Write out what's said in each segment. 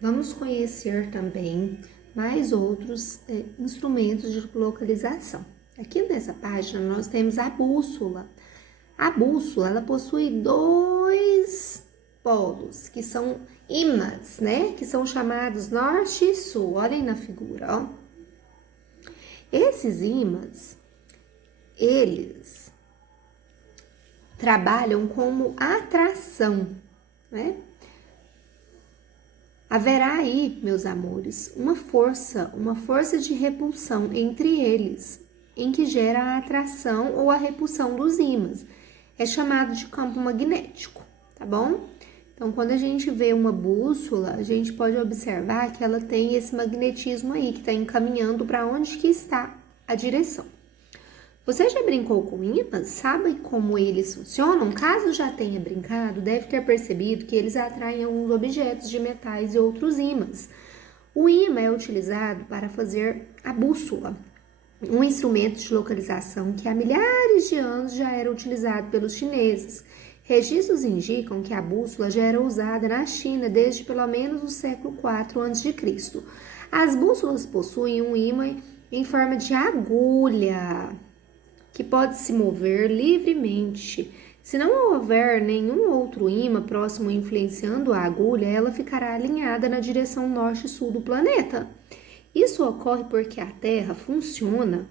vamos conhecer também mais outros instrumentos de localização. Aqui nessa página nós temos a bússola. A bússola, ela possui dois polos, que são ímãs, né? Que são chamados norte e sul. Olhem na figura, ó. Esses ímãs, eles trabalham como atração, né? Haverá aí, meus amores, uma força de repulsão entre eles, em que gera a atração ou a repulsão dos ímãs. É chamado de campo magnético, tá bom? Então, quando a gente vê uma bússola, a gente pode observar que ela tem esse magnetismo aí, que está encaminhando para onde que está a direção. Você já brincou com ímãs? Sabe como eles funcionam? Caso já tenha brincado, deve ter percebido que eles atraem alguns objetos de metais e outros ímãs. O ímã é utilizado para fazer a bússola, um instrumento de localização que há milhares de anos já era utilizado pelos chineses. Registros indicam que a bússola já era usada na China desde pelo menos o século IV a.C. As bússolas possuem um ímã em forma de agulha, que pode se mover livremente. Se não houver nenhum outro ímã próximo influenciando a agulha, ela ficará alinhada na direção norte e sul do planeta. Isso ocorre porque a Terra funciona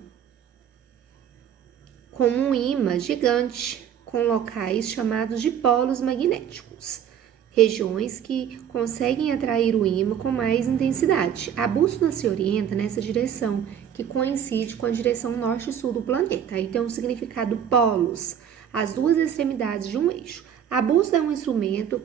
como um ímã gigante, com locais chamados de polos magnéticos, regiões que conseguem atrair o ímã com mais intensidade. A bússola se orienta nessa direção, que coincide com a direção norte e sul do planeta. Aí tem um significado polos, as duas extremidades de um eixo. A bússola é um instrumento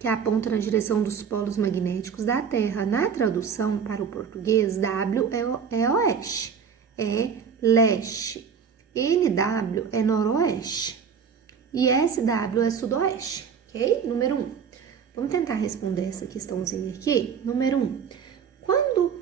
que aponta na direção dos polos magnéticos da Terra. Na tradução para o português, W é oeste, é leste, NW é noroeste e SW é sudoeste, ok? Número 1. Vamos tentar responder essa questãozinha aqui. Número 1. Quando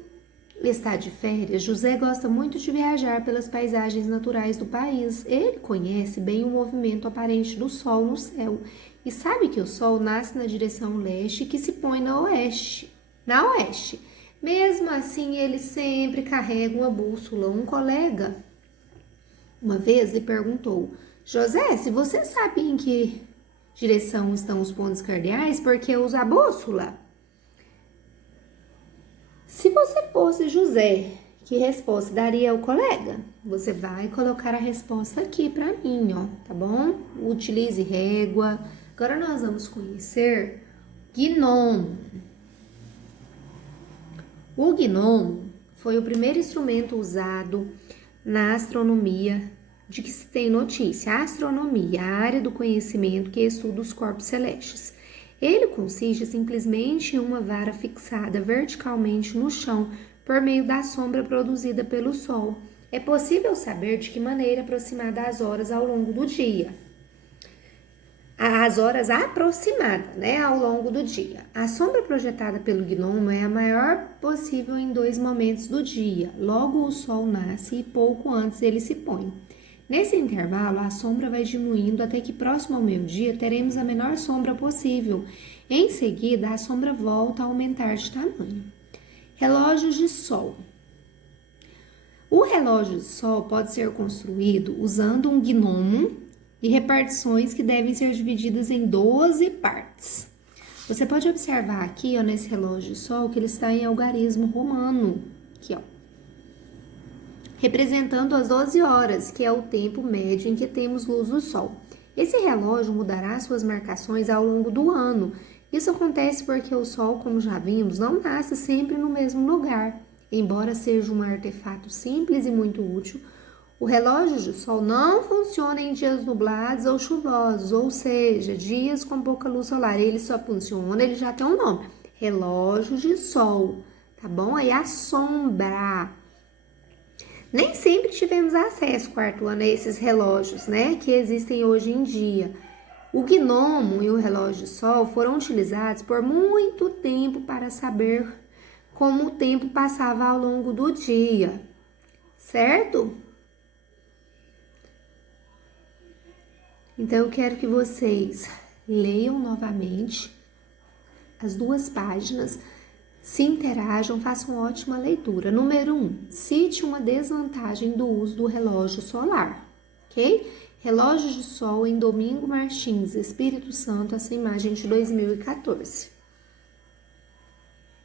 está de férias, José gosta muito de viajar pelas paisagens naturais do país. Ele conhece bem o movimento aparente do Sol no céu e sabe que o Sol nasce na direção leste e que se põe na oeste. Mesmo assim, ele sempre carrega uma bússola. Um colega uma vez lhe perguntou: José, se você sabe em que direção estão os pontos cardeais, por que usa a bússola? Se você fosse José, que resposta daria ao colega? Você vai colocar a resposta aqui para mim, ó, tá bom? Utilize régua. Agora nós vamos conhecer gnomo. O gnomo foi o primeiro instrumento usado na astronomia de que se tem notícia. A astronomia, a área do conhecimento que estuda os corpos celestes. Ele consiste simplesmente em uma vara fixada verticalmente no chão por meio da sombra produzida pelo Sol. É possível saber de que maneira aproximar das horas ao longo do dia. As horas aproximadas, né, ao longo do dia. A sombra projetada pelo gnomo é a maior possível em 2 momentos do dia. Logo o Sol nasce e pouco antes ele se põe. Nesse intervalo, a sombra vai diminuindo até que próximo ao meio-dia teremos a menor sombra possível. Em seguida, a sombra volta a aumentar de tamanho. Relógios de sol. O relógio de sol pode ser construído usando um gnomo e repartições que devem ser divididas em 12 partes. Você pode observar aqui, ó, nesse relógio de sol, que ele está em algarismo romano, aqui, ó, representando as 12 horas, que é o tempo médio em que temos luz do sol. Esse relógio mudará suas marcações ao longo do ano. Isso acontece porque o sol, como já vimos, não nasce sempre no mesmo lugar. Embora seja um artefato simples e muito útil, o relógio de sol não funciona em dias nublados ou chuvosos, ou seja, dias com pouca luz solar. Ele só funciona, ele já tem um nome, relógio de sol, tá bom? Aí a sombra. Nem sempre tivemos acesso, quarto ano, a esses relógios, né, que existem hoje em dia. O gnomo e o relógio de sol foram utilizados por muito tempo para saber como o tempo passava ao longo do dia, certo? Então, eu quero que vocês leiam novamente as 2 páginas, Se interajam, façam ótima leitura. Número 1, cite uma desvantagem do uso do relógio solar, ok? Relógio de sol em Domingo Martins, Espírito Santo, essa imagem de 2014.